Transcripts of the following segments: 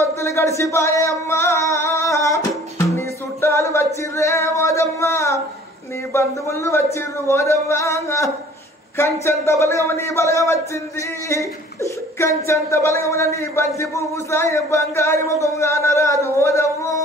నొత్తులు గడిచిపాయే అమ్మా నీ చుట్టాలు వచ్చిర్రే ఓదమ్మా నీ బంధువులు వచ్చిర్రు ఓదమ్మా కంచంత బలగమ నీ బలగం వచ్చింది కంచంత బలగమున నీ బంతి పువ్వు సాయం బంగారు ముఖంగా నరాదు ఓదమ్మో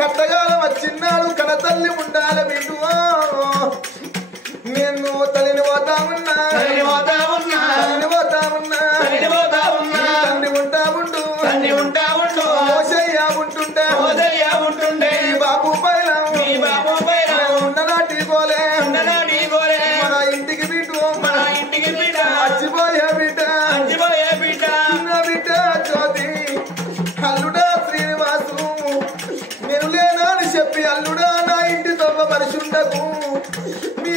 కట్టగాలం వచ్చిన్నాడు కనతల్లి ఉండాలి బిడ్డు నేను తల్లిని పోతా ఉన్నా తండ్రి ఉంటా ఉండు ఓసయ్య ఉంటుంటే బాబు పైన ఉండనాటి పోలే మన ఇంటికి బిడ్డు అచ్చిపోయే బిడ్డ చిన్న బిడ్డ జ్యోతి అల్లుడా శ్రీనివాసు నేను లేనని చెప్పి అల్లుడా నా ఇంటి తొమ్మ మనిషిండకు మీ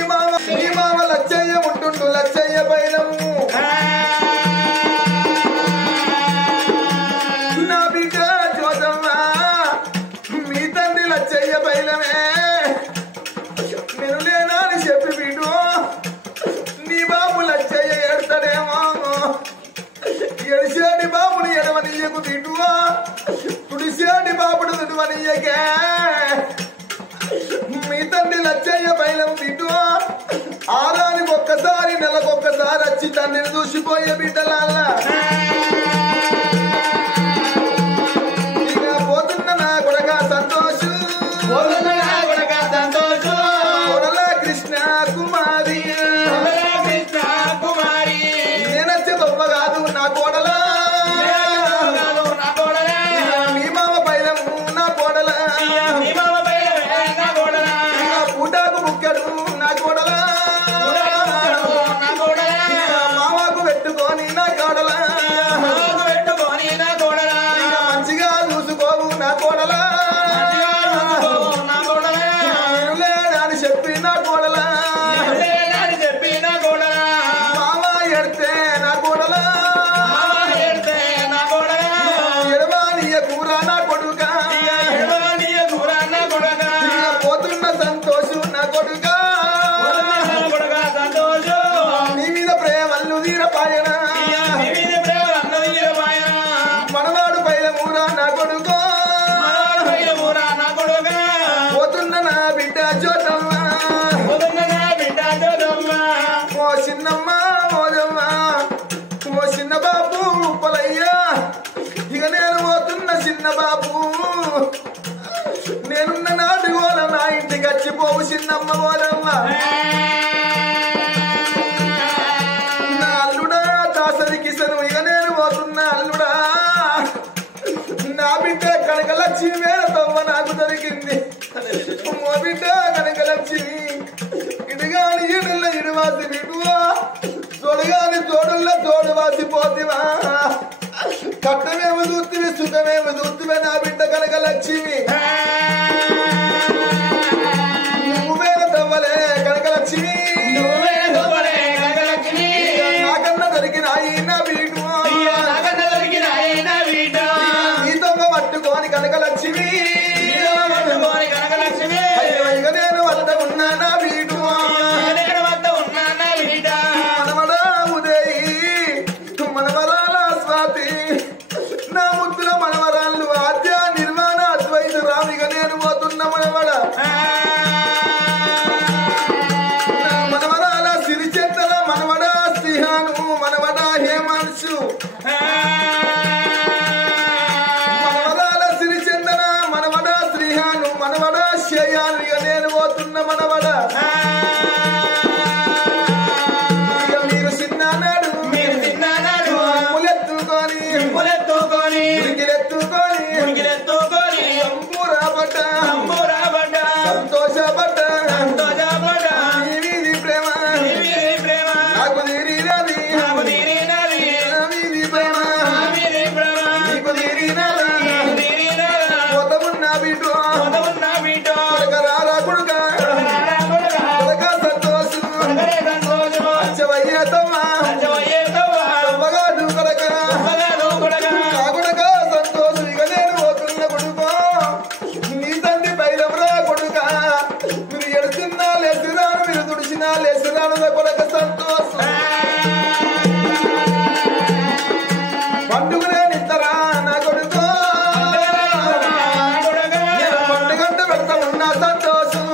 మామ లచ్చయ్య ఉంటుండు లచ్చయ్య పైనము నా బిడ్డ జ్యోతమ్మ మీ తండ్రి లచ్చయ్య పైనమే నేను లేనని చెప్పి బిడ్డు నీ బాబు లచ్చయ్య ఏడతాడేమో ఎడిసేటి బాబుని ఎడవనీయకు బిడ్డు తుడిసేటి బాబుడు తుడవనీయకే మీ తండ్రి లచ్చయ్య పైలం బిడ్డు ఆరానికి ఒక్కసారి నెలకొక్కసారి వచ్చి తండ్రిని చూసిపోయే బిడ్డలాల ఇక పోతున్న నా కొడక సంతోషు కొడల కృష్ణ కుమారి నేను పెట్టుకొని నా కోడలా మంచిగా చూసుకోవు నా కోడలా లేడని చెప్పి నా కోడలా మామ ఎడితే నా కోడలా ఎడవానియ కూర నా కొడుక పోతున్న సంతోషు నా కొడుక నీ మీద ప్రేమల్లు తీరపాయన మనవాడు పైల మూర నా కొడుకో పోతున్న నా బిడ్డ జోతమ్మ ఓ చిన్నమ్మ ఓదమ్మ ఓ చిన్న బాబు ఉప్పలయ్యా ఇక నేను పోతున్న చిన్న బాబు నేనున్న నాటి గోల నా ఇంటికి వచ్చిపోవు చిన్నమ్మ ఓదమ్మ నా అల్లుడా దాసరి కిసను ఇక నేను పోతున్నా అల్లుడా నా బిడ్డ కనకలక్ష్మి వేల తవ్వ నాకు దొరికింది ఓ బిడ్డ కనకలక్ష్మి ఇటుగాని ఇడుల్ల ఇడువాసి విడువా తోడుగాని తోడుల్ల తోడు వాసిపోతివా కట్టమేమి దూర్తివి సుఖమేమి దూర్తివే నా బిడ్డ కనకలక్ష్మి నువ్వేల తవ్వలే కనకలక్ష్మి నాకన్నా దొరికినాయి నా వీడు నీ దొంగ పట్టుకోని కనకలక్ష్మి ఇక నేను వద్ద ఉన్నా నా వీడు మనమడా ఉదయి మనవరాల స్వాతి నా ముద్దుల మనవరాళ్ళు ఆద్య నిర్మాణ అద్వైత రామిగా నేను పోతున్న మనవడ మనవరాల సిరిచెత్తల మనవడ శ్రీహాను మనవడ హేమాంశు మనవరాల సిరిచందన మనవడ శ్రీహాను మనవడ శయాను ఇక నేను పోతున్న మనవడ ఇక మీరు చిన్నానాడు ములెత్తుకొని మురికిలెత్తుకొని అంబురాబడ్డ సంతోషపడ్డ నీ వీధి ప్రేమ నాకు తీరినది వీధి ప్రేమ నీకు తీరినది పోతమున్నా బిడ్డు కొడకరారా కొడుక కొడక సంతోషు అచ్చవయ్యేతమ్మ తవ్వగాదు కొడక నా కొడక సంతోషు ఇక నేను పోతున్న కొడుకో నీ తండ్రి పైలవరా కొడుక మీరు ఎడుతున్నా లేసిరాను మీరు తుడిచినా లేసిరాను కొడక సంతోషు పండుగనే నిద్దరా నా కొడుకో పండుగంట పెడతా ఉన్నా సంతోషం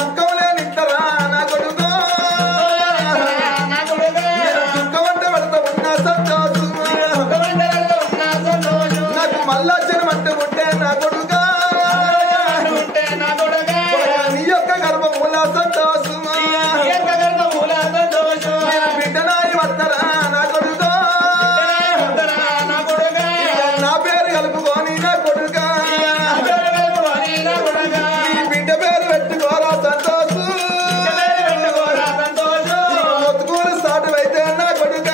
దుఃఖంలే నిద్దరా నా కొడుకో దుఃఖమంట పెడతా ఉన్నా సంతోషం నాకు మళ్ళా చెరమంటే ఉంటే నా కొడుక నీ యొక్క గర్భమూల సంతోషం బిడ్డనాయి వద్దరా నా కొడుకో నా పేరు కలుపుకొని నా కొడుక ఈ బిడ్డ పేరు పెట్టుకోరా సంతోషు మొత్తుకూరు సాటు అయితే నా కొడుక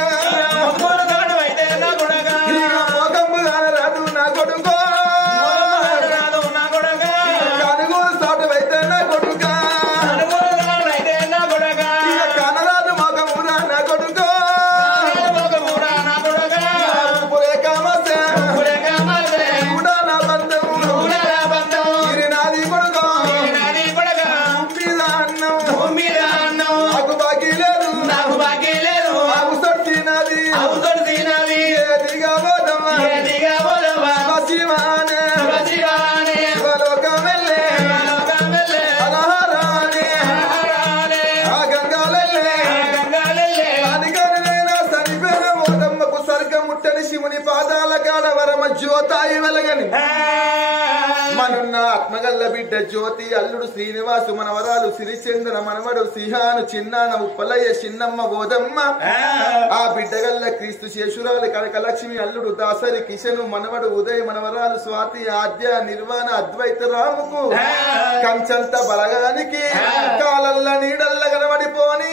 మోకంబు కానరాదు నా కొడుకో కనుగోలు సాటు అయితే నా కొడుక కనరాదు మోకమురా నా కొడుకో కామసే కూడా నా బంధం ఇది నాది కొడుకో మీద అన్నం నాకు బాకీ లేదు నాకు సొట్టి నాది ఏదిగా పోదమ్మా శివానే శివలోకం వెళ్ళే అలహారానే ఆ గంగాలల్లే అనిగనైనా సరిపోయిన ఓదమ్మకు స్వర్గం ముట్టని శివుని పాదాల కాడ వరమ జ్యోతాయి వెలగని మనున్న ఆత్మగల్ల బిడ్డ జ్యోతి అల్లుడు శ్రీనివాసు మనవరాలు సిరిచంద్ర మనవడు సిహాను చిన్నాన ఉప్పలయ్య చిన్నమ్మ ఓదమ్మ ఆ బిడ్డగల్ల క్రీస్తు శేషురాలు కనకలక్ష్మి అల్లుడు దాసరి కిషను మనవడు ఉదయ మనవరాలు స్వాతి ఆద్య నిర్వాణ అద్వైత రాముకు కంచంత బలగానికి కాలల్ల నీడల్ల కనబడిపోని